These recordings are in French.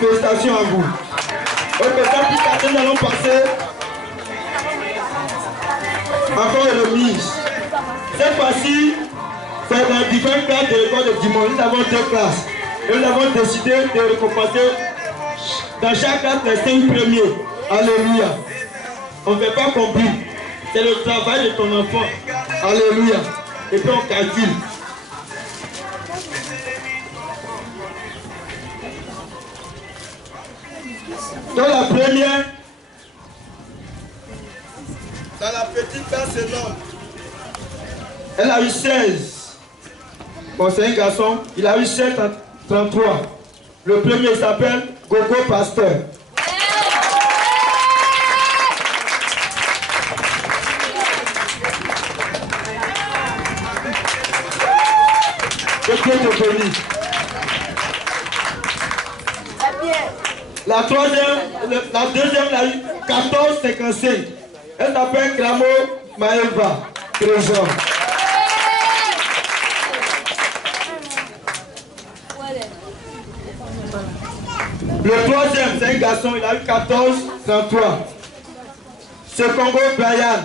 Félicitations à vous. Ok, sans plus tarder, nous allons passer encore le ministre. Cette fois-ci, c'est dans différentes classes de l'école de dimanche. Nous avons 2 classes. Et nous avons décidé de récompenser dans chaque classe les 5 premiers. Alléluia. On ne fait pas compris. C'est le travail de ton enfant. Alléluia. Et puis on calcule. Dans la première, dans la petite classe, c'est l'homme. Elle a eu 16. Bon, c'est un garçon. Il a eu 7 à 33. Le premier s'appelle Gogo Pasteur. Que Dieu te bénisse. La deuxième, elle a eu 14,55. Elle s'appelle Clamo Maëva. Trésor. Le troisième, c'est un garçon, il a eu 14,33. C'est Congo Brian.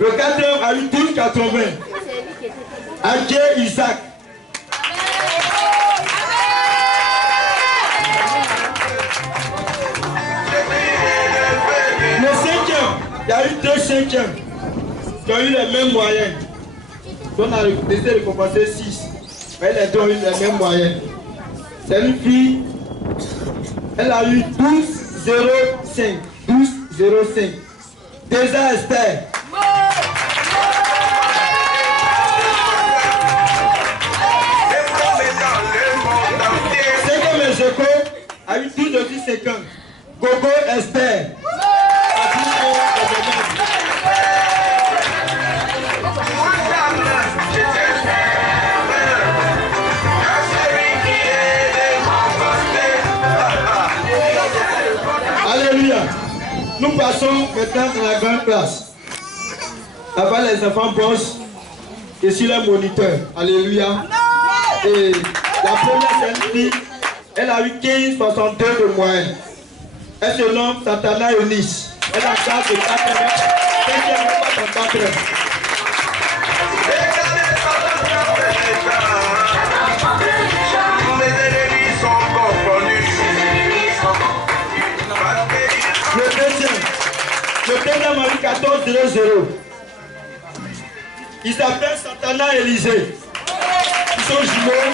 Le quatrième a eu 12,80. Adjé Isaac. Le cinquième, il y a eu 2 cinquièmes qui ont eu les mêmes moyennes. On a décidé de compenser 6. Mais les deux ont eu les mêmes moyennes. C'est une fille. Elle a eu 12,05. 12,05. Déjà Esther. A eu 12,50. Gogo Esther. Alléluia. Nous passons maintenant à la grande classe. Avant les enfants bossent et sur les moniteurs. Alléluia. Et la première c'est une fille. Elle a eu 15,62 de moyenne. Elle se nomme Satana Eunice. Elle a classe de 4 ans. 5e 4 ans. Le deuxième a eu 14,00. Il s'appelle Satana Élisée. Ils sont jumeaux.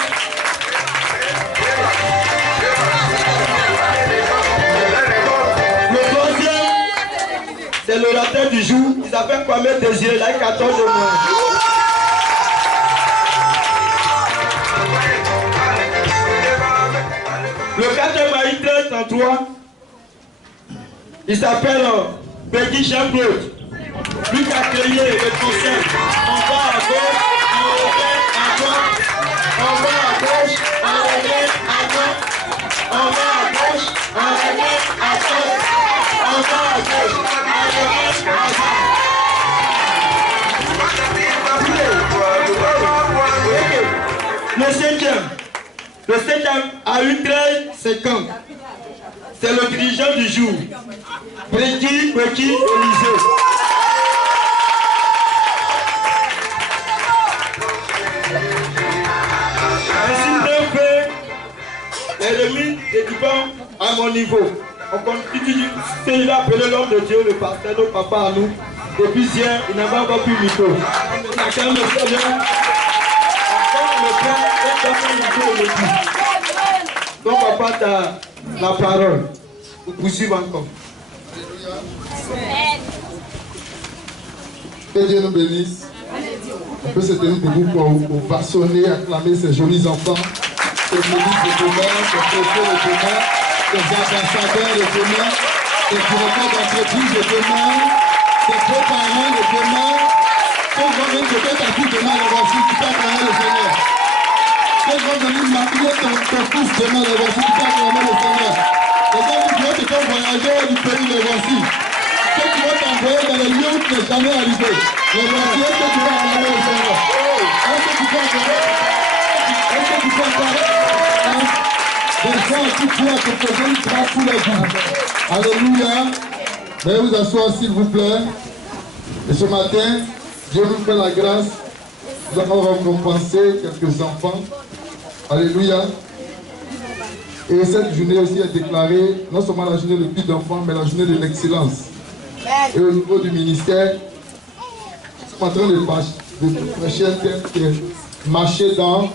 C'est l'orateur du jour. Il s'appelle Kwame Désiré. Il a 14 de moins. Le quatrième a eu 13,33. Il s'appelle Peggy Jean-Claude. Lui qui a créé le conseil. On va à gauche, on revient à droite. On va à gauche, on revient à droite. On va à gauche, on revient à droite. On va à gauche. Le septième a eu 13,50. C'est le dirigeant du jour. Prédit Élisée. Ainsi de fait, les remis et du banc à mon niveau. On continue, il a appelé l'homme de Dieu, le pasteur, notre papa à nous. Depuis hier, il n'a pas encore pu le micro. Chacun me fait bien. Encore le frère, et le micro. Donc, papa, tu as la parole. Vous poursuivez encore. Que Dieu nous bénisse. On peut se tenir debout pour ovationner, acclamer ces jolis enfants. tes ministres de demain, tes préfets de demain, tes ambassadeurs de demain, tes directeurs d'entreprise de demain, tes beaux-parents de demain, ceux qui vont venir peut-être à tout demain, les voici, tu peux acclamer le Seigneur. Ceux qui vont venir marier ton fils demain, les voici, tu peux acclamer le Seigneur. Les gens qui vont te faire voyager du pays, les voici. Ceux qui vont t'envoyer dans les lieux où tu n'es jamais arrivé, les voici, est-ce que tu peux acclamer le Seigneur? Est-ce que tu peux acclamer? Est-ce que tu peux acclamer? Des gens qui pourraient te poser une trace tous les jours. Alléluia. Veuillez vous asseoir s'il vous plaît. Et ce matin, Dieu nous fait la grâce. Nous allons récompenser quelques enfants. Alléluia. Et cette journée aussi est déclarée, non seulement la journée de vie d'enfants, mais la journée de l'excellence. Et au niveau du ministère, nous sommes en train de prêcher un thème qui est marcher dans.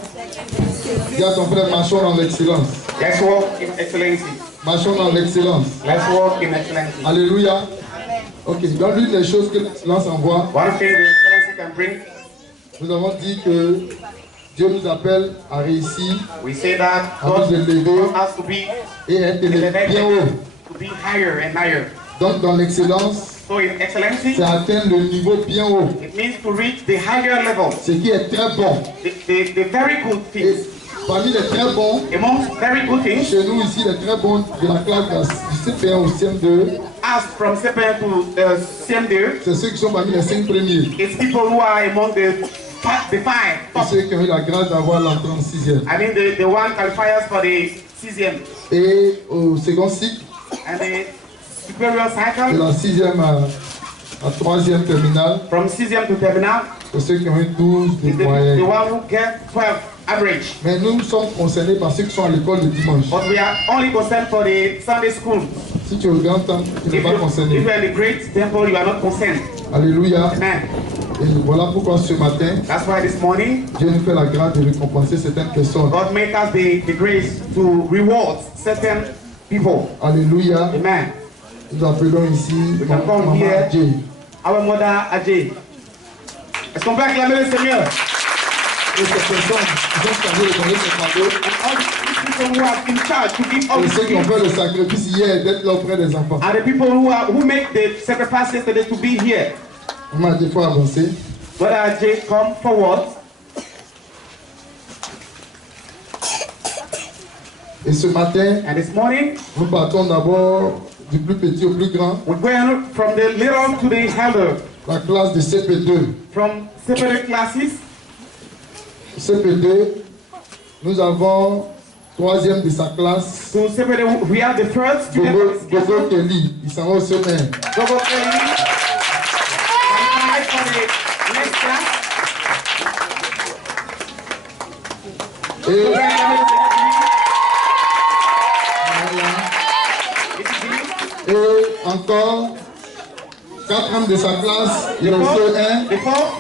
Dis à ton frère, marchons dans l'excellence. Let's walk in excellence. Marchons dans l'excellence. Let's walk in excellence. Alléluia. Ok, dans l'une des choses que l'excellence envoie, One thing the excellence can bring, nous avons dit que Dieu nous appelle à réussir, we say that à nous God élever wants us to be et à être bien haut. to be higher and higher. Donc dans l'excellence, So in excellency, c'est atteindre le niveau bien haut, it means to reach the higher level, ce qui est très bon. the very good Et things. parmi les très bons, Amongst very good things, chez nous ici, les très bons de la classe du CP1 au CM2, as from CPN to CM2, c'est ceux qui sont parmi les 5 premiers. it's people who are among the five Et top. ceux qui ont eu la grâce d'avoir l'entrée en 6e. I mean the one qualifiers for the CZM Et au second cycle, and the superior de cycle, la 6e à 3e terminale, from CZM to terminal, c'est ceux qui ont eu 12 de is the moyenne. one who get 12 average. Mais nous sommes concernés par ceux qui sont à l'école le dimanche. But we are only concerned for the Sunday school. Si tu es au grand temple, tu n'es If pas you concerné. are in the great temple, you are not concerned. Alléluia. Amen. Et voilà pourquoi ce matin, That's why this morning, Dieu nous fait la grâce de récompenser certaines personnes. God made us the grace to reward certain people. Alléluia. Amen. Nous appelons ici can come Maman here. Adjé. Our mother Ajay. Est-ce qu'on peut acclamer le Seigneur? Et ces personnes qui ont chargé de donner ces cadeaux, And all the people who are in charge to give all et the ceux qui ont things, fait le sacrifice hier d'être là auprès des enfants. and the people who make the sacrifice yesterday to be here. Maman Adjé, il faut avancer. Brother Ajay, come forward. Et ce matin, And this morning, nous partons d'abord du plus petit au plus grand, we're going from the little to the elder, la classe de CP2. from separate classes. CP2, nous avons troisième de sa classe, To separate, we have the first student. Gogo Kelly, il s'en va au sommet. Gogo Kelly. Qualified for the next class. Et voilà. Et encore, quatrième de sa classe, il est au CE1, The fourth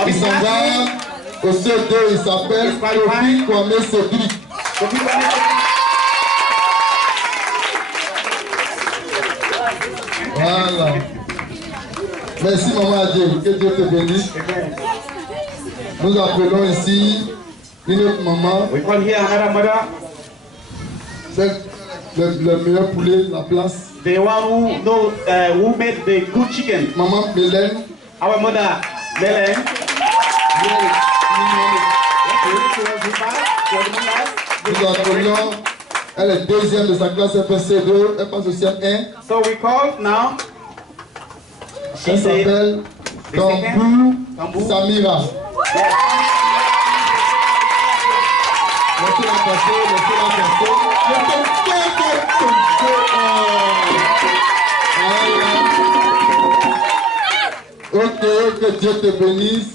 of il his s'en class. va au CE2, il s'appelle Kofi Kwame Cédric. Voilà. Merci Maman Adjé, que Dieu te bénisse. Nous appelons ici une autre maman, We call here another mother, celle le meilleur poulet de la place. the one who made the good chicken. Maman Mélène, Our mother, Melen. nous appelons, elle est deuxième de sa classe, elle fait C2, elle passe au CM1. So we call now. Elle s'appelle Kambou Samira. Laissez-la passer, laissez-la passer. Ok, Dieu te bénisse.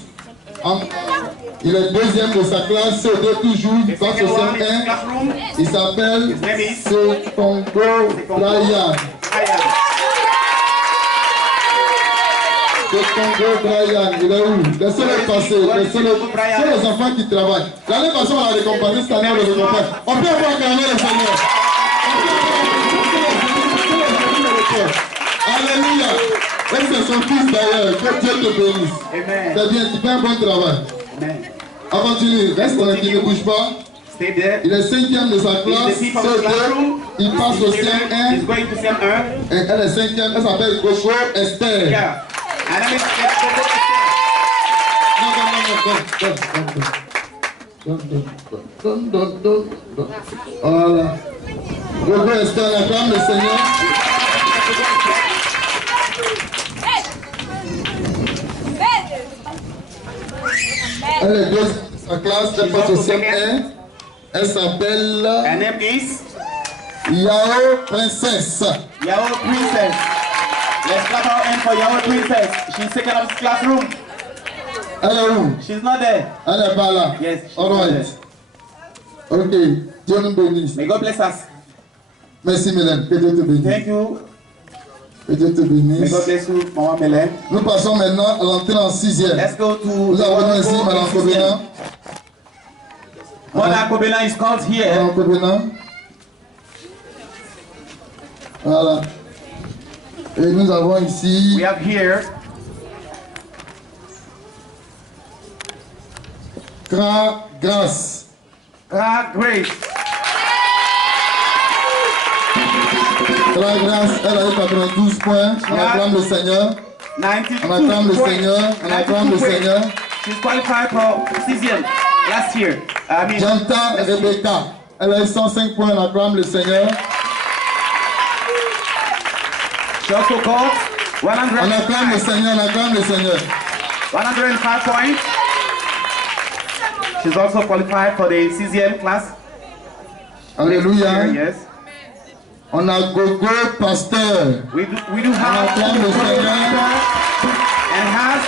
Il est deuxième de sa classe, C2 toujours, il passe au CM1. Il s'appelle Sekongo Brian. Sekongo Brian, il est où? Laissez-le passer, c'est les enfants qui travaillent. L'année passée, on a récompensé, cette année, on le récompense. On peut avoir acclamé le Seigneur. Alléluia. Et c'est son fils d'ailleurs, que Dieu te bénisse. Amen. C'est bien, tu fais un bon travail. Amen. Continue, reste tranquille, ne bouge pas. Stay there. Il est 5e de sa He's classe, the thief of the classroom. il passe au He's CM1 going to CM1. et elle est 5e, elle s'appelle Coco Esther. Yeah. And I'm Non. Voilà. Coco Esther, acclame le Seigneur. Elle est 2e de sa classe, elle passe au CM1. Elle s'appelle Her name is Yao Princess. Yao Princess. Let's clap our hand for Yao Princess. She's second of the classroom. Elle est où? She's not there. Elle n'est pas là. Yes, she's All not right. there. Ok. Dieu nous bénisse. May God bless us. Merci Mélène. Que Dieu te bénisse. Thank you. Que Dieu te May bénisse. God bless you, Mama Melen. Nous passons maintenant à l'entrée en 6e. Let's go to Nous avons ici Madame Kobena. Mother Kobena is called here. Madame Kobena. Voilà. Et nous avons ici We have here Grâce. Grace. Grâce, elle a eu 92 points. On acclame le Seigneur. 92 On acclame le points. Seigneur. On acclame le 92 Seigneur. points. She's qualified for CCN last year. Janta Rebecca. Elle a eu 105 points. On acclame le Seigneur. She also got On acclame le 105 Seigneur. On acclame le Seigneur. points. She's also qualified for the CCN class. Alléluia. Yes. On a Gogo Pasteur. We do have acclame le Seigneur. and has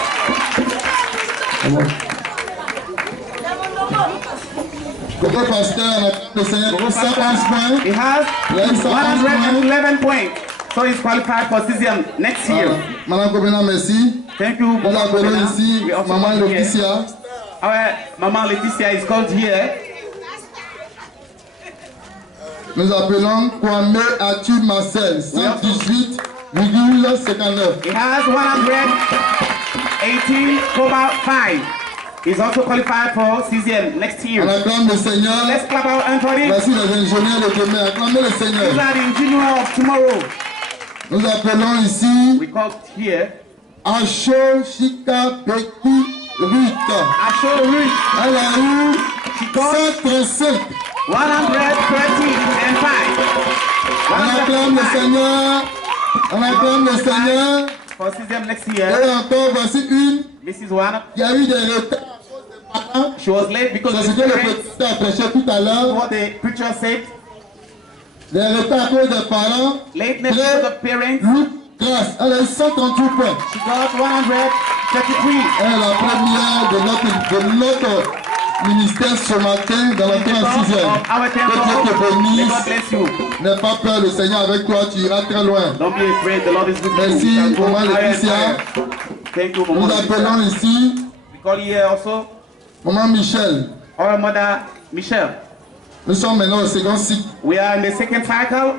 Gogo Pasteur, on acclame le Seigneur. 111 points. he has Yes, 111 points. So he's qualified for CCN next year. Madame Kobena, merci. Thank you. Nous appelons ici We also Maman have here. Laetitia. Our Mama Laetitia is called here. Nous appelons Kwame Atu Marcel, 118,59. He has 118,5. He's also qualified for CCN next On year. acclame le Seigneur. Let's clap our hands for him. Voici les ingénieurs de demain. Acclamez le These Seigneur. are the engineer of tomorrow. Nous appelons ici We called here Asho Shika Beki Ruth. Asho Ruth. Elle a eu She got 135. 135. On acclame le Seigneur. On acclame le Seigneur. For CCN next Et year. encore, voici une. This is one. Il y a eu des retards à cause des parents. She was late because C'est ce of que the le parents. président a prêché tout à l'heure. What the preacher said. Les retards à cause des parents. Lateness because of parents. Ruth Grâce, elle a eu 138 points. She got 133. Elle est la première de notre ministère ce matin dans la Because 36e. of our Que Dieu te temple. May God bénisse. bless you. N'aie pas peur, le Seigneur avec toi, tu iras très loin. Don't be afraid. The Lord is with you. Merci, You can go Maman higher and Laetitia. higher. Thank you, Nous Mama. appelons Laetitia. ici We call here also Maman Michel. our mother Michelle. Nous sommes maintenant au second cycle. We are in the second cycle.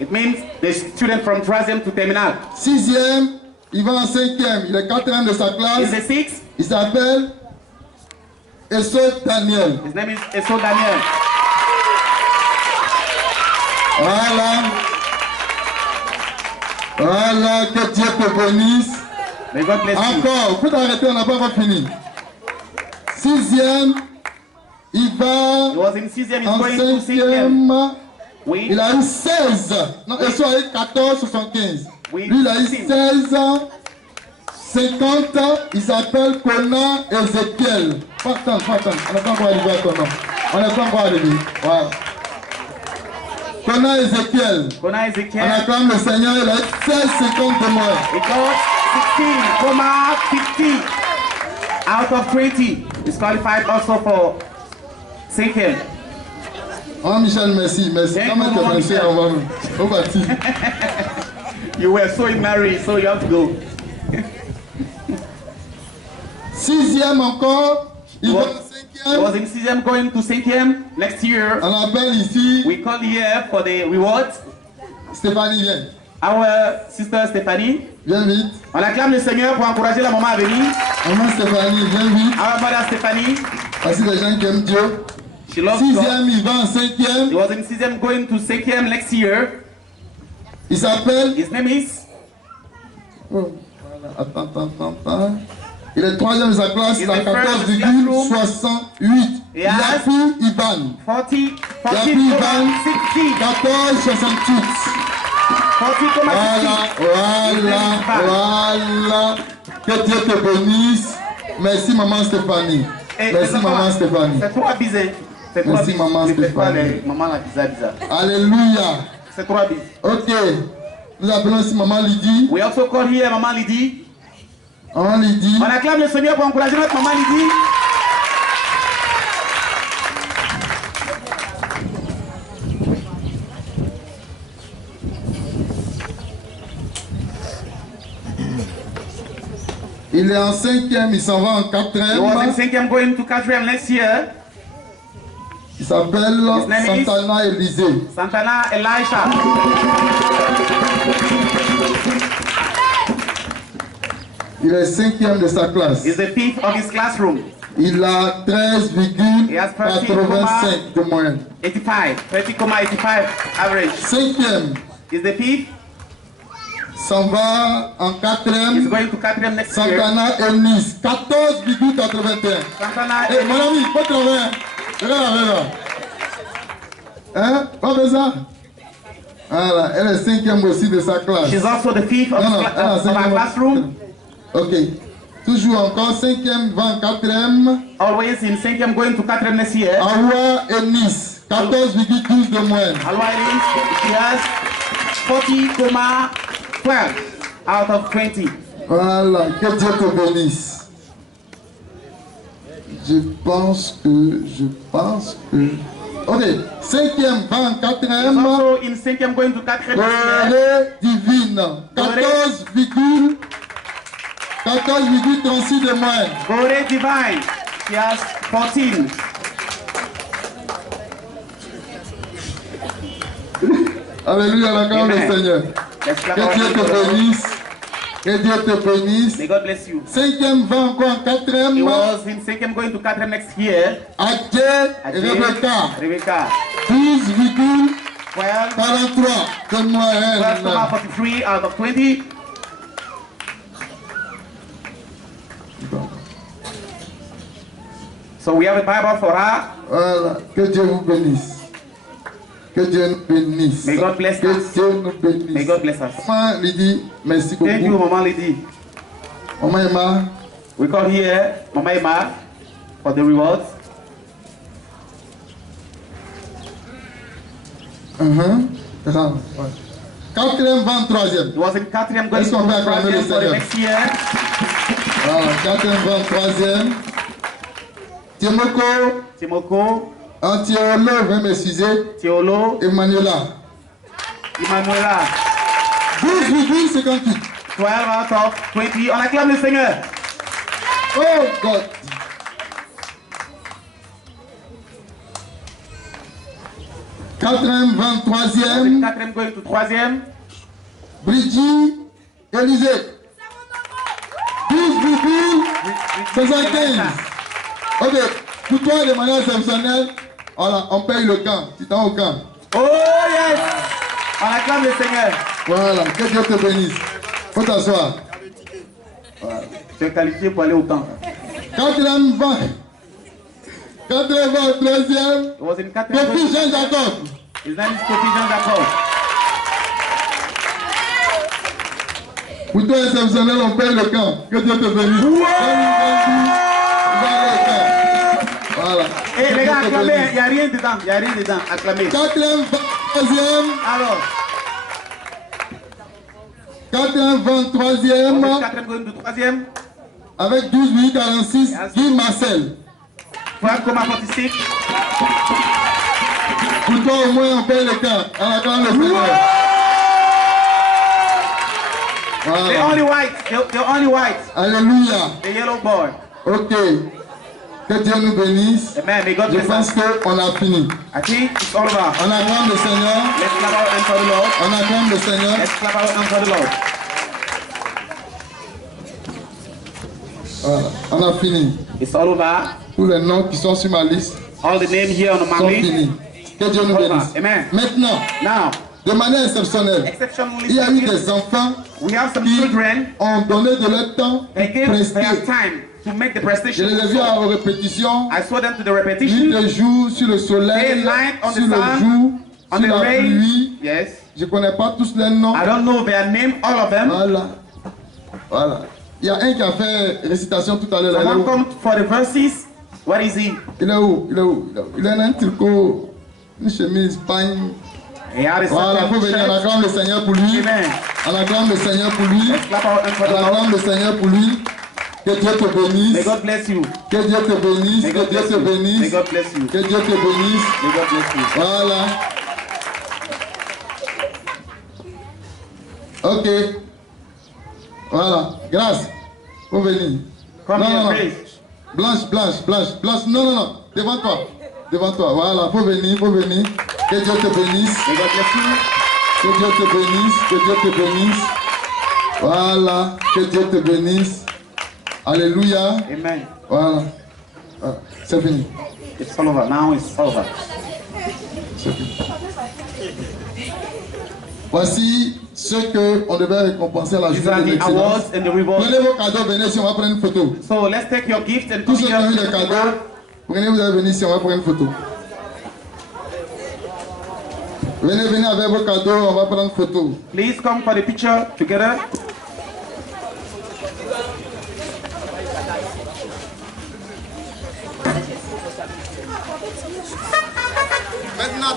It means the student from Troisième to Terminal. 6e, il va en 5e. Il est 4e de sa In classe. the sixth, Il s'appelle Esso Daniel. his name is Eso Daniel. Voilà. Voilà, que Dieu te bénisse. May God bless you. Encore, vous pouvez arrêter, on n'a pas encore fini. 6e, il He va was in CCM, he's en going to CCM. 5e. We, Il a eu 16. Non, Esso a eu 14,75. Oui. Lui, il a eu 16 ans. 50 ans. Il s'appelle Conan Ezekiel. Pas attendre. On n'est pas encore arrivé à ton nom. On n'est pas encore arrivé. Voilà. Conan Ezekiel. Kona On Ezekiel, acclame le Seigneur. Il a eu 16,50 de moins. he got 16,50 out of 20. He's qualified also for CCM. Oh, Michel, merci. Merci. Thank Comment you, te Maman penser Michel. avant nous? Au bâti. You were so married, so you have to go. 6e encore. Il va en He was 5e. in CCM going to CCM next year. On appelle ici We call here for the rewards Stéphanie. Viens. our sister Stephanie. Viens vite. On acclame le Seigneur pour encourager la maman à venir. Maman Stéphanie, viens vite. Our mother Stephanie. Voici des gens qui aiment Dieu. She loves God. Sixième, il va en He cinquième. was in 6th, going to 2nd next year. Il s'appelle... His name is... Oh, voilà. Attends. Il est troisième de sa classe, il a He's the first in his 14,68. Yes. Yapi Ivan. 40, Yapi Ivan, 60. 14,68. 40,60. Voilà. Que Dieu te bénisse. Merci maman Stéphanie. Merci maman Stéphanie. C'est trop abusé. C'est trop Merci, abusé. maman Ne fais pas Stéphanie. les mamans là bizarre. Alléluia. C'est trop abusé. Ok. Nous appelons aussi maman Lydie. We also call here Maman Lydie. Maman Lydie. On acclame le Seigneur pour encourager notre Maman Lydie. Il est en cinquième, il s'en va en He was in quatrième. 2nd, going to 4th next year. Il s'appelle name is- Santana Élysée. Santana Elisha. Il est cinquième de sa classe. Is the 5th of his classroom. Il a 13,85 de moyenne. 85. 30,85 average. Cinquième, Is the 5th. s'en va en He's quatrième. going to 4th next year. Santana Elnis, 14,81. Santana Eh, mon ami, pas travailler. Regarde la là. Hein? Pas besoin. Voilà, elle est cinquième aussi de sa classe. She's also the 5th of, Non, non, elle a of our cinquième. classroom. Ok. Toujours encore, cinquième va en quatrième. Always in 2nd, going to 4th next year. Awa Elnis, 14,12 de moyenne. Alwa Elise, she has 40,12 out of 20. Voilà, que Dieu te bénisse. Je pense que. Ok, cinquième va en She's quatrième. also in 2nd, going to 4th next year. Doré divine, 14,36 de moyenne. Gore Divine, she has 14. Alléluia, la grâce du Amen. Seigneur. Let's clap Que our Dieu hands te for the Lord. bénisse. Que Dieu te bénisse. May God bless you. Cinquième va encore en He quatrième. was in 2nd, going to 4th next year. Adjé Rebecca, Rebecca, 12,43 de moyenne. 12,43 out of 20. So we have a Bible for her. Voilà, que Dieu vous bénisse. Que Dieu nous bénisse. May God bless Que us. Dieu nous May bénisse. God bless us. Maman Lydie, merci Thank you, beaucoup. Maman Lydie. Maman Emma, We call here Mama Emma for the rewards. quatrième va en troisième. It was in 4th, going Est-ce qu'on peut to acclamer le 3rd for the Seigneur? next year. Voilà, quatrième va en troisième. Timoko, Timoko, Antiolo, veuillez m'excuser. Tiolo, Emmanuela, Emmanuela, 12,58. 12 out of 20. On acclame le Seigneur. Oh God. Quatrième, In 23e, 4th, going to 3rd. Brigitte Élysée. 12,75. Ok, pour toi, de manière exceptionnelle, voilà, on paye le camp. Tu t'en au camp. Oh yes! On acclame le Seigneur. Voilà, que Dieu te bénisse. Faut t'asseoir. Tu es qualifié pour aller au camp. Quatrième, 20. Quatrième, 23e, It was in 4th. Kofi Jean Jacob. His name is Kofi Jean Jacob. Pour toi, exceptionnel, on paye le camp. Que Dieu te bénisse. Voilà. Eh les gars, Que Dieu te acclamez. bénisse. Il n'y a rien dedans. Il n'y a rien dedans. Acclamez. Quatrième, 23e. Alors, Quatrième, on est 23e. 4th, going to 3rd. Avec 12,46, Guy Marcel. 12,46. Pour toi, au moins, on paye le camp. En acclamant le Seigneur. The Voilà. only white. The only white. Alléluia. The yellow boy. Ok. Que Dieu nous bénisse. Amen. May God Je bless pense us. qu'on a fini. I think it's all over. On acclame le Seigneur. Let's clap our hands for the Lord. On acclame le Seigneur. Let's clap our hands for the Lord. Voilà. On a fini. It's all over. Tous les noms qui sont sur ma liste. All the names here on the sont man list. finis. Que Dieu nous bénisse. Amen. Maintenant, Now, de manière exceptionnelle, exceptionally il y a eu speaking, des enfants we have some qui children ont donné de leur temps that gave presté. their time to make the Je prestation. les ai vus à répétition, I saw them to the nuit repetition, et jour, sur le day soleil, and night, on sur the le sun, jour, on sur the la rain. pluie. Yes. Je ne connais pas tous les noms. I don't know their name, all of them. Voilà. Voilà. Il y a un qui a fait récitation tout à l'heure. là. Someone come for the verses. Where is he? Il est où? Il est où? Il est où? Il a un tricot, une chemise, pagne. He had a Voilà, il faut venir. On shirt. acclame le Seigneur pour lui. Amen. On acclame le Seigneur pour lui. Let's clap our hands for On the Lord. acclame le Seigneur pour lui. Que Dieu te May bénisse. God bless you. Que Dieu te bénisse. May Que God Dieu bless te you. May bénisse. God bless you. Que Dieu te bénisse. May God bless you. Voilà. Ok. Voilà. Grâce. Faut venir. Come Non, here, non, non. please. Blanche, blanche, blanche, blanche. Non, non, non. Devant toi. Devant toi. Voilà. Faut venir, faut venir. Que Dieu te bénisse. May God bless you. Que Dieu te bénisse. Que Dieu te bénisse. Voilà. Que Dieu te bénisse. Alléluia. Amen. Voilà. Voilà. C'est fini. It's all over. Now it's over. C'est fini. Voici ce qu'on devait récompenser à la These journée are de the l'excellence. awards and the rewards. Prenez vos cadeaux, venez ici, on va prendre une photo. So let's take your gift and Tous come ceux qui ont eu des here. cadeaux, prenez, vous allez venir ici, on va prendre une photo. Venez, venez avec vos cadeaux, on va prendre une photo. Please come for the picture together. Maintenant,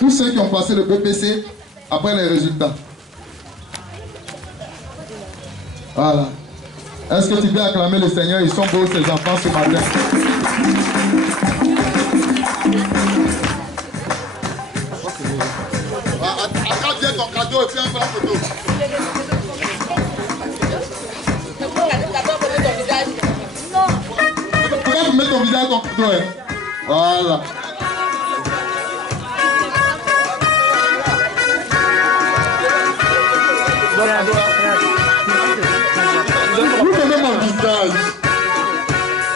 tous ceux qui ont passé le BPC, après les résultats. Voilà. Est-ce que tu peux acclamer le Seigneur? Ils sont beaux, ces enfants, ce matin. Acclame bien ton cadeau et puis on fait la photo. Pourquoi tu mets ton visage dans ton cadeau? Hein? Voilà. Vous donnez mon visage.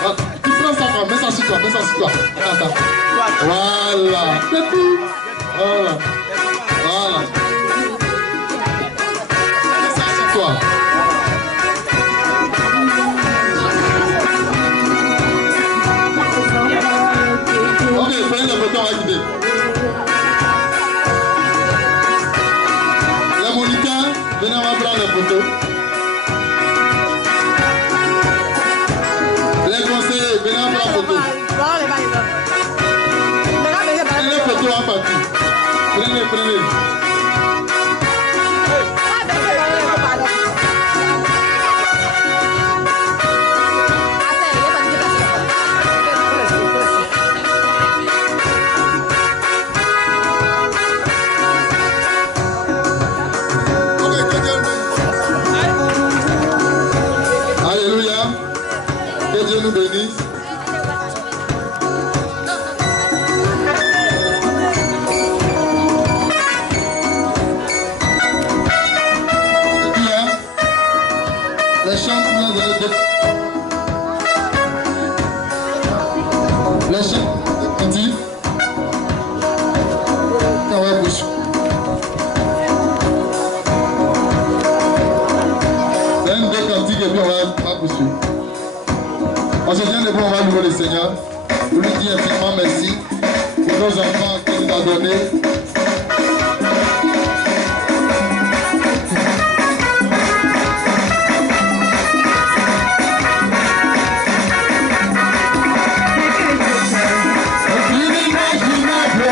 Ah, tu prends ça, mets ça sur toi, mets ça sur toi. Attends. Voilà. C'est tout. Voilà. Voilà. Mets ça sur toi. Ok, prenez la photo, on va guider. Les moniteurs, venez, on va prendre la photo. Les conseillers, venez, on va prendre la photo. Prenez les photos en partie. Prenez, prenez. Alléluia. Que Dieu nous bénisse. Les chants qui nous ont donné les chants petits. On va bouche. Donne deux cantiques et puis on va poursuivre. On se tient debout, on va louer le Seigneur. Pour lui dire infiniment merci pour nos enfants qu'il nous a donnés. Inimaginable,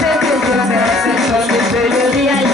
c'est que je fais, personne ne peut le réaliser.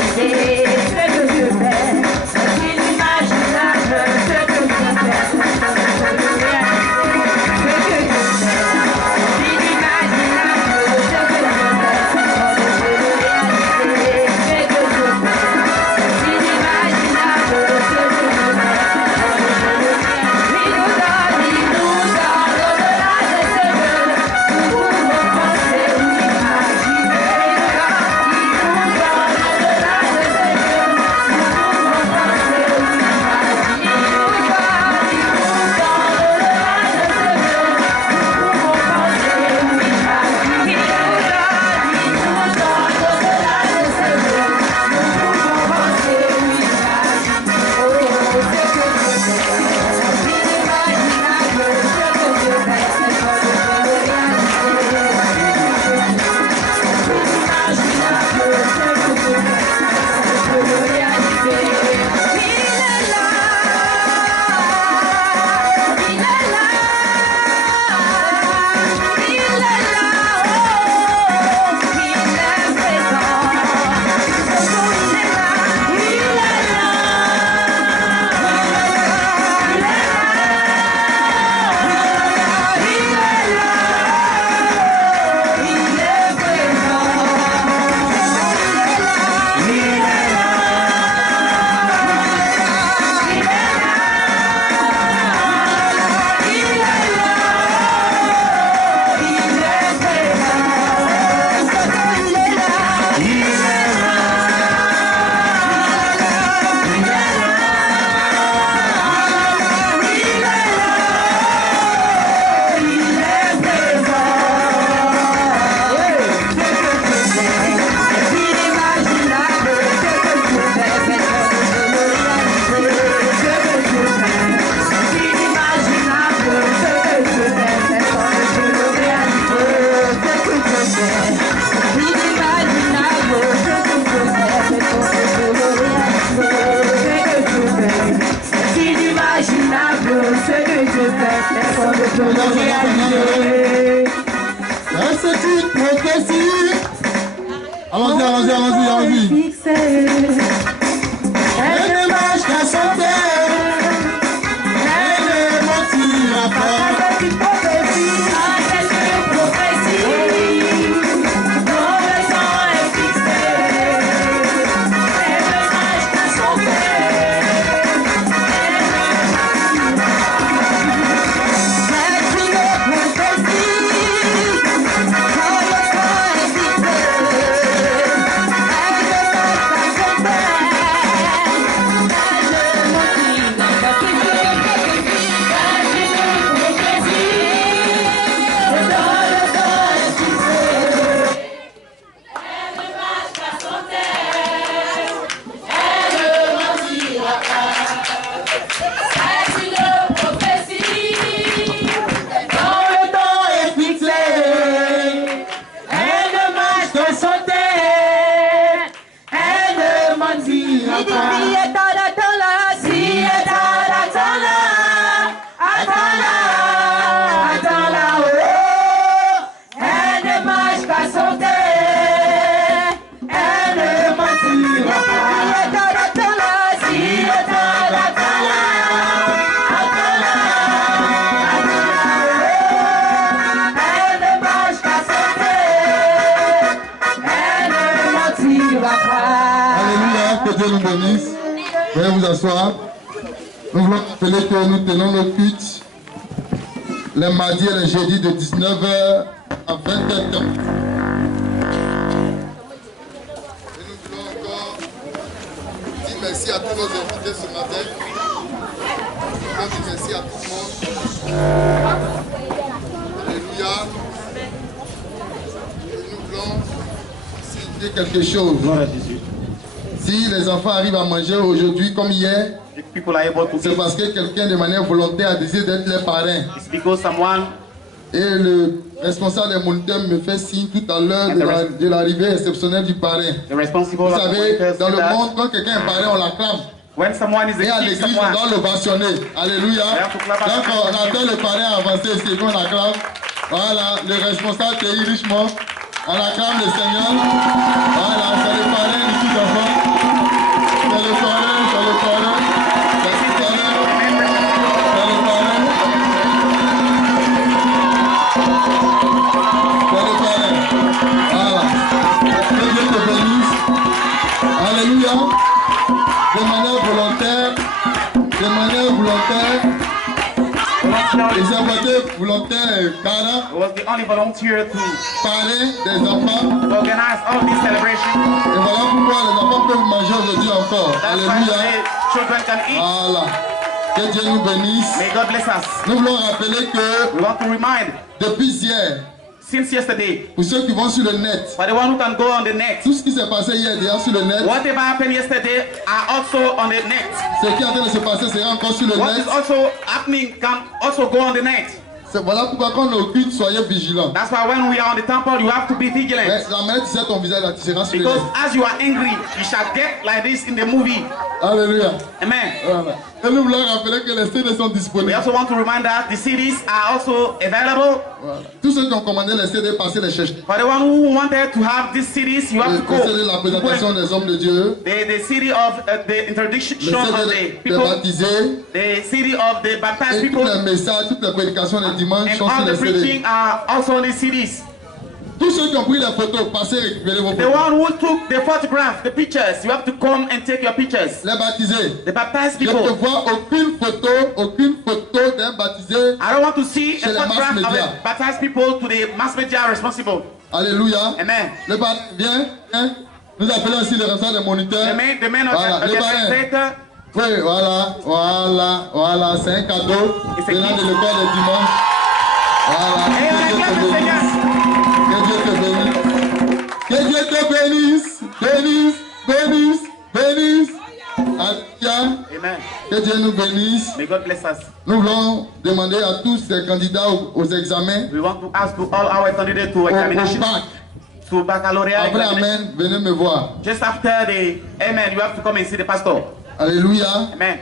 Allons-y, allons-y, allons-y, allons-y. Elle ne marche qu'à son terre. Elle ne mentira pas. Veuillez vous asseoir. Nous voulons rappeler que nous tenons nos cultes les mardis et les jeudis de 19h à 20h. Et nous voulons encore dire merci à tous nos invités ce matin. Nous voulons dire merci à tout le monde. Alléluia. Et nous voulons aussi dire quelque chose. Si les enfants arrivent à manger aujourd'hui comme hier, c'est parce que quelqu'un de manière volontaire a décidé d'être les parrains. Et le responsable des moniteurs me fait signe tout à l'heure de l'arrivée exceptionnelle du parrain. Vous savez, dans le monde, quand quelqu'un est parrain, on l'acclame. Et à l'église, on doit l'ovationner. Alléluia. Donc on appelle le parrain à avancer ici, on l'acclame. Voilà, le responsable Thierry Richemont. On acclame le Seigneur. Voilà, c'est le parrain du petit enfant. C'est le parrain, c'est le parrain. C'est le parrain. C'est le parrain. C'est le parrain. Voilà. Que Dieu te bénisse. Alléluia. De manière volontaire. De manière volontaire. Les amateurs volontaires, Cara, was the only volunteer to parler des enfants. organize all these celebrations. Et voilà pourquoi les enfants peuvent manger aujourd'hui encore. That's why Alléluia. the children can eat. Voilà. Que Dieu nous bénisse. May God bless us. Nous voulons rappeler que We want to remind, depuis hier, since yesterday, pour ceux qui vont sur le net, for the one who can go on the net, tout ce qui s'est passé hier déjà sur le net, whatever happened yesterday are also on the net. ce qui est en train de se passer sera encore sur le What net. is also happening can also go on the net. Voilà pourquoi quand on occupe, soyez vigilants. That's why when we are on the temple, you have to be vigilant. Mais la manière dont ton visage là, tu seras sur le Because net. as you are angry, you shall get like this in the movie. Alléluia. Amen. Voilà. Et nous voulons rappeler que les CD sont We disponibles. also want to remind that the CDs are also available. Voilà. Tous ceux qui ont commandé les CD, passez les chercher. For the one who wanted to have these CDs, you have to Le go. CD de la présentation des hommes de Dieu, The CD of the introduction le of CD the des people, baptisés, the CD of the baptized et tous people, les messages, toutes les prédications des dimanches and sont sur all les the CD. preaching are also on the CDs. Tous ceux qui ont pris les photos, passez récupérer vos The photos. one who took the photograph, the pictures, you have to come and take your pictures. Les baptisés, The baptized je ne people. vois aucune photo d'un baptisé. I don't want to see C'est a les mass photograph of media. the baptized people to the mass media responsible. Alléluia. Amen. Le parrain, viens, viens. Nous appelons aussi le responsable des moniteurs. The man of Voilà, the le parrain. administrator. Oui, voilà, c'est un cadeau Et c'est venant qui? de l'école de dimanche. Voilà, Et on que Dieu acclame te le bénisse. Seigneur. Que Dieu te bénisse. Bénisse, bénisse, bénisse. Alléluia. Amen. Que Dieu nous bénisse. May God bless us. Nous voulons demander à tous les candidats aux examens, We want to ask to all our candidates to au examination, bac. to baccalaureate Après examination. Amen, venez me voir. Just after the amen, you have to come and see the pastor. Alléluia. Amen.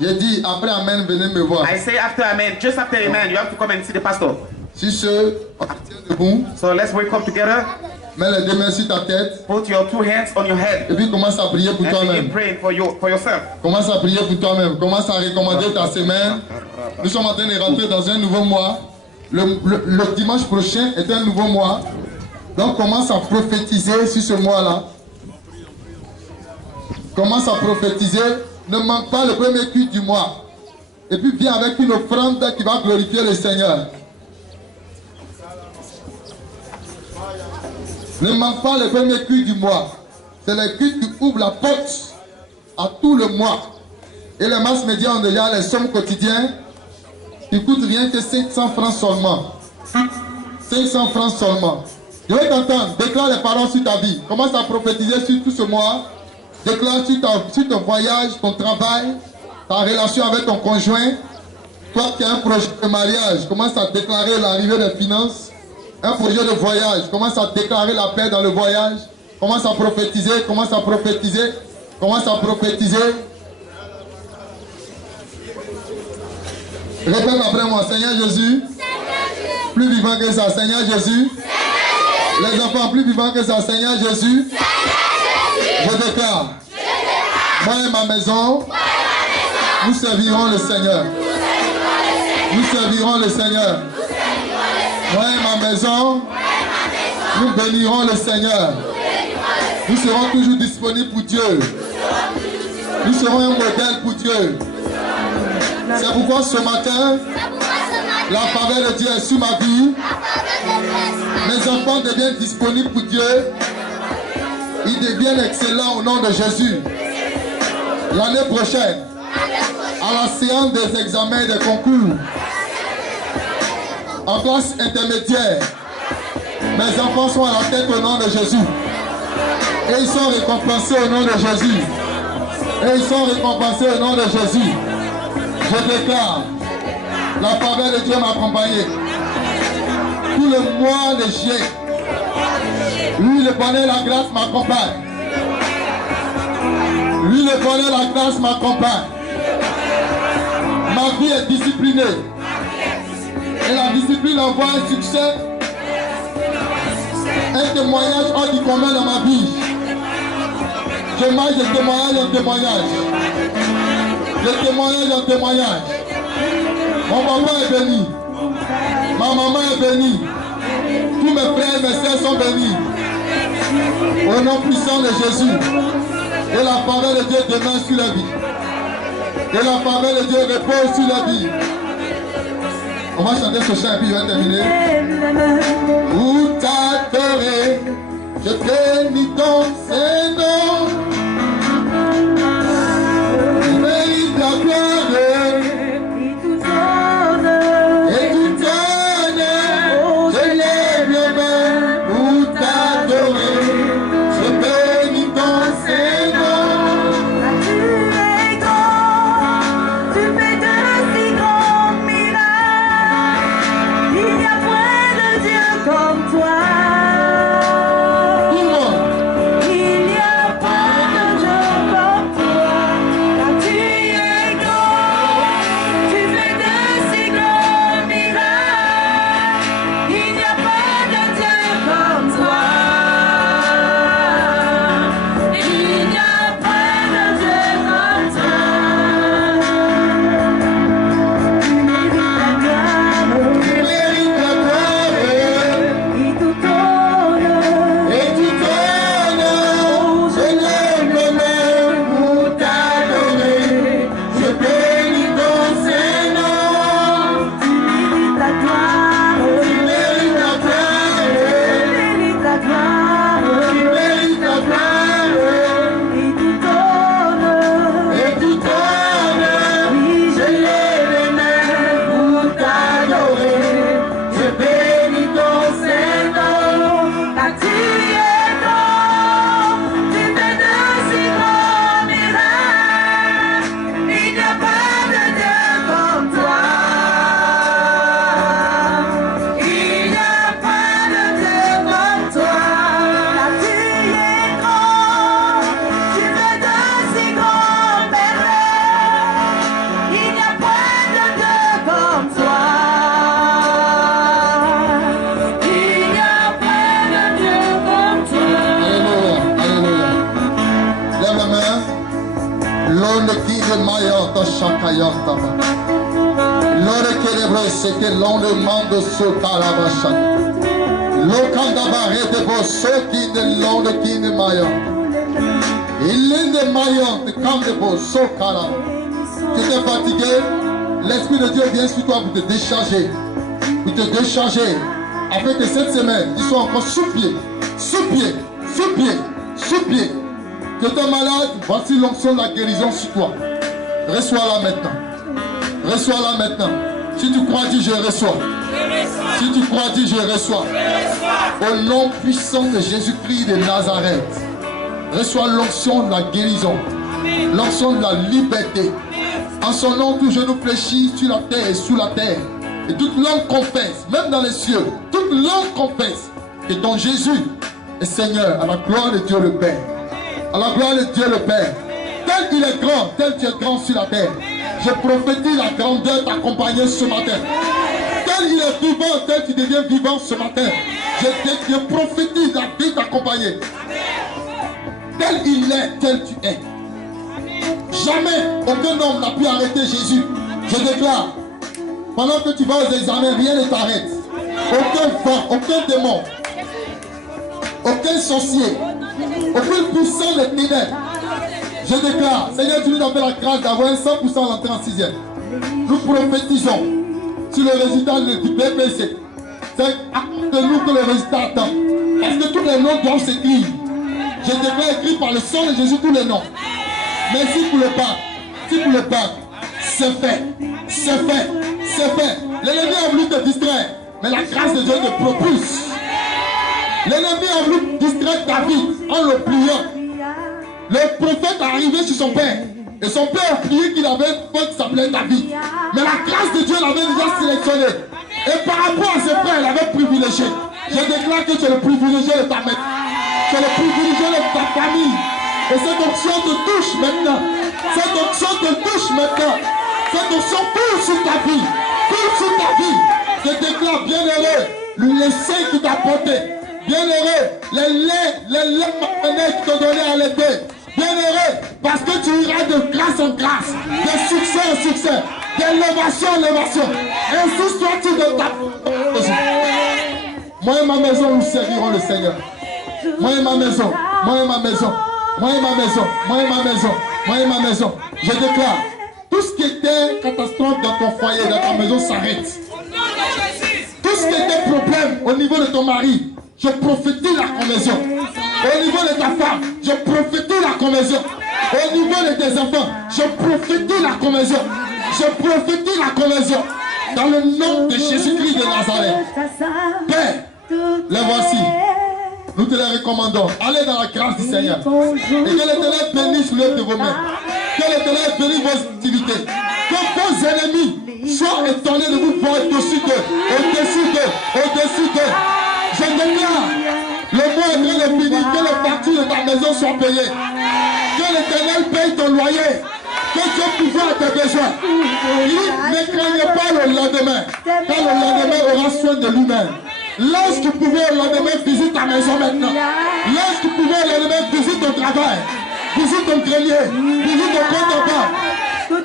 J'ai dit après Amen, venez me voir. I say after amen, just after amen, you have to come and see the pastor. Si ceux qui tiennent debout, So let's wake up together. Mets les deux mains sur ta tête. Put your two hands on your head. Et puis commence à prier pour And toi-même. begin praying for yourself. Commence à prier pour toi-même. Commence à recommander ta semaine. Nous sommes en train de rentrer dans un nouveau mois. Le dimanche prochain est un nouveau mois. Donc commence à prophétiser sur ce mois-là. Commence à prophétiser. Ne manque pas le premier culte du mois. Et puis viens avec une offrande qui va glorifier le Seigneur. Ne manque pas le premier culte du mois. C'est le culte qui ouvre la porte à tout le mois. Et les masses médias ont déjà les sommes quotidiennes qui coûtent rien que 500 francs seulement. 500 francs seulement. Je vais t'entendre. Déclare les paroles sur ta vie. Commence à prophétiser sur tout ce mois. Déclare sur ton voyage, ton travail, ta relation avec ton conjoint. Toi qui as un projet de mariage, commence à déclarer l'arrivée des finances. Un projet de voyage, commence à déclarer la paix dans le voyage. Commence à prophétiser, commence à prophétiser, commence à prophétiser. Répète après moi, Seigneur Jésus. Plus vivant que ça, Seigneur Jésus. Les enfants, plus vivants que ça, Seigneur Jésus. Je déclare, moi et ma maison, nous servirons le Seigneur. Nous servirons le Seigneur. Moi et ma maison, nous bénirons le Seigneur. Nous serons toujours disponibles pour Dieu. Nous serons un modèle pour Dieu. C'est pourquoi ce matin, la faveur de Dieu est sur ma vie. Mes enfants deviennent disponibles pour Dieu. Ils deviennent excellents au nom de Jésus. L'année prochaine, à la séance des examens et des concours, en classe intermédiaire, mes enfants sont à la tête au nom de Jésus. Et ils sont récompensés au nom de Jésus. Et ils sont récompensés au nom de Jésus. Je déclare, la faveur de Dieu m'accompagne. Tout le mois de juillet, lui le bonheur et la grâce m'accompagnent. Lui le bonheur et la grâce m'accompagnent. Ma vie est disciplinée. Et la discipline envoie un succès, un témoignage hors du commun dans ma vie. Je marche de témoignage en témoignage. De témoignage en témoignage. Mon papa est béni. Ma maman est bénie. Tous mes frères et mes sœurs sont bénis. Au nom puissant de Jésus. Et la faveur de Dieu demeure sur la vie. Et la faveur de Dieu repose sur la vie. On va chanter ce chant et puis je vais terminer. Où t'adorer, je bénis ton Seigneur. Je mérite la gloire et tout honneur. Je lève les mains pour t'adorer. Je bénis ton Seigneur. Tu es grand, tu fais de si grands miracles. Il n'y a point de Dieu comme toi. Tout le monde. Il n'y a point Shakayota, Shakayota. L'ore célèbre, c'était l'endement de ce Kalabachan. L'okandabare de vos ceux qui ne l'ont qui ne maillot. Il est de maillot, de camp de vos ceux Kala. Tu es fatigué, l'Esprit de Dieu vient sur toi pour te décharger. Pour te décharger. Afin que cette semaine, tu sois encore sous pied. Sous pied, sous pied, sous pied. Tu es malade, voici l'onction de la guérison sur toi. Reçois-la maintenant. Reçois-la maintenant. Si tu crois, dis je reçois. Si tu crois, dis je reçois. Au nom puissant de Jésus-Christ de Nazareth, reçois l'onction de la guérison. L'onction de la liberté. En son nom, tout genou fléchit sur la terre et sous la terre. Et toute langue confesse, même dans les cieux, toute langue confesse que ton Jésus est Seigneur, à la gloire de Dieu le Père. À la gloire de Dieu le Père. Tel il est grand, tel tu es grand sur la terre. Je prophétise la grandeur t'accompagner ce matin. Tel il est vivant, tel tu deviens vivant ce matin. Je prophétise la vie t'accompagner. Tel il est, tel tu es. Jamais aucun homme n'a pu arrêter Jésus. Je déclare, pendant que tu vas aux examens, rien ne t'arrête. Aucun vent, aucun démon, aucun sorcier, aucun puissant des ténèbres. Je déclare, Seigneur, tu nous appelles la grâce d'avoir un 100% à l'entrée en 6e. Nous prophétisons sur le résultat du BPC. C'est à de nous que le résultat attend. Parce que tous les noms doivent s'écrire. Je déclare écrit par le sang de Jésus tous les noms. Merci pour le pas. Si pour le pas, c'est fait. C'est fait. C'est fait. L'ennemi a voulu te distraire. Mais la grâce de Dieu te propulse. L'ennemi a voulu distraire David en le pliant. Le prophète est arrivé sur son père. Et son père a prié qu'il avait un qui s'appelait David. Mais la grâce de Dieu l'avait déjà sélectionné. Et par rapport à ses frères, il avait privilégié. Je déclare que tu es le privilégié de ta mère. Tu es le privilégié de ta famille. Et cette onction te touche maintenant. Cette onction te touche maintenant. Cette onction coule sur ta vie. Coule sur ta vie. Je déclare bienheureux le sein qui t'a porté. Bienheureux les laits maternels qui t'ont donné à l'été. Bienheureux parce que tu iras de grâce en grâce, de succès en succès, d'élévation en élévation. Ainsi soit-il de ta maison. Moi et ma maison, nous servirons le Seigneur. Moi et ma maison, moi et ma maison, moi et ma maison, moi et ma maison, moi et ma maison. Je déclare, tout ce qui était catastrophe dans ton foyer, dans ta maison s'arrête. Tout ce qui était problème au niveau de ton mari, je prophétise la conversion. Au niveau de ta femme, je prophétise la conversion. Au niveau de tes enfants, je prophétise la conversion. Je prophétise la conversion. Dans le nom de Jésus-Christ de Nazareth. Père, les voici. Nous te les recommandons. Allez dans la grâce du Seigneur. Et que l'Éternel bénisse l'œuvre de vos mains. Que l'Éternel bénisse vos activités. Que vos ennemis soient étonnés de vous voir au-dessus d'eux. Au-dessus d'eux. Au-dessus d'eux. Je déclare, le mois est en train de finir, que les parties de ta maison soient payées. Que l'Éternel paye ton loyer. Que Dieu pourvoie à tes besoins. Il ne craignez pas le lendemain. Car le lendemain aura soin de lui-même. Lorsque tu pouvais le lendemain, visite ta maison maintenant. Lorsque tu pouvais le lendemain, visite ton travail. Visite ton grenier. Visite ton compte en banque.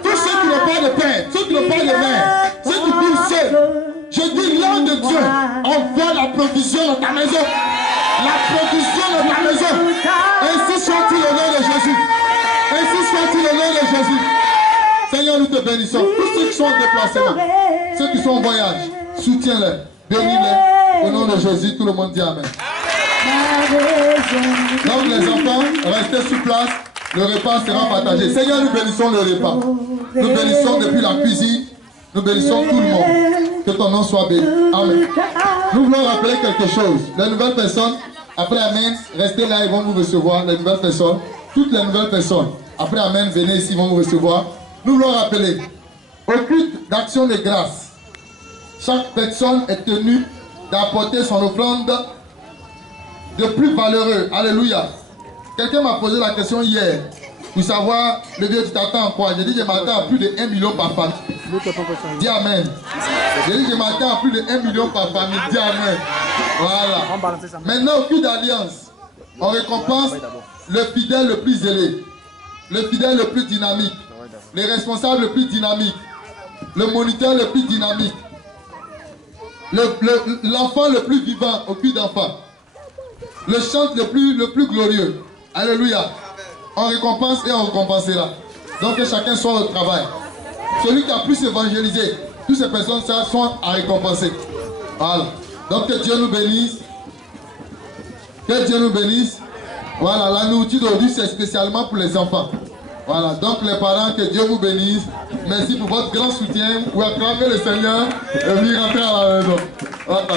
Tous ceux qui n'ont pas de père, ceux qui n'ont pas de mère, ceux qui vivent seuls. Je dis, l'ange de Dieu envoie la provision dans ta maison. La provision dans ta maison. Ainsi soit-il au nom de Jésus. Ainsi soit-il au nom de Jésus. Seigneur, nous te bénissons. Tous ceux qui sont en déplacement, ceux qui sont en voyage, soutiens-les, bénis-les. Au nom de Jésus, tout le monde dit Amen. Donc les enfants, restez sur place. Le repas sera partagé. Seigneur, nous bénissons le repas. Nous bénissons depuis la cuisine. Nous bénissons tout le monde. Que ton nom soit béni. Amen. Nous voulons rappeler quelque chose. Les nouvelles personnes, après Amen, restez là, ils vont vous recevoir. Les nouvelles personnes, toutes les nouvelles personnes, après Amen, venez ici, ils vont vous recevoir. Nous voulons rappeler, au culte d'action de grâce, chaque personne est tenue d'apporter son offrande de plus valeureux. Alléluia. Quelqu'un m'a posé la question hier pour savoir, le vieux, tu t'attends à quoi? J'ai dit, je m'attends à plus de 1 million par famille. Dis Amen. J'ai dit, je m'attends à plus de 1 million par famille. Dis Amen. Voilà. Maintenant, au culte d'alliance, on récompense le fidèle le plus zélé, le fidèle le plus dynamique, les responsables les plus dynamiques, le moniteur le plus dynamique, l'enfant le plus vivant au cul d'enfant, le chant le plus glorieux. Alléluia. On récompense et on récompensera. Donc que chacun soit au travail. Celui qui a plus évangélisé, toutes ces personnes sont à récompenser. Voilà. Donc que Dieu nous bénisse. Que Dieu nous bénisse. Voilà, la nourriture d'aujourd'hui c'est spécialement pour les enfants. Voilà, donc les parents, que Dieu vous bénisse. Merci pour votre grand soutien. Vous acclamez le Seigneur et venir rentrer à la maison. Voilà.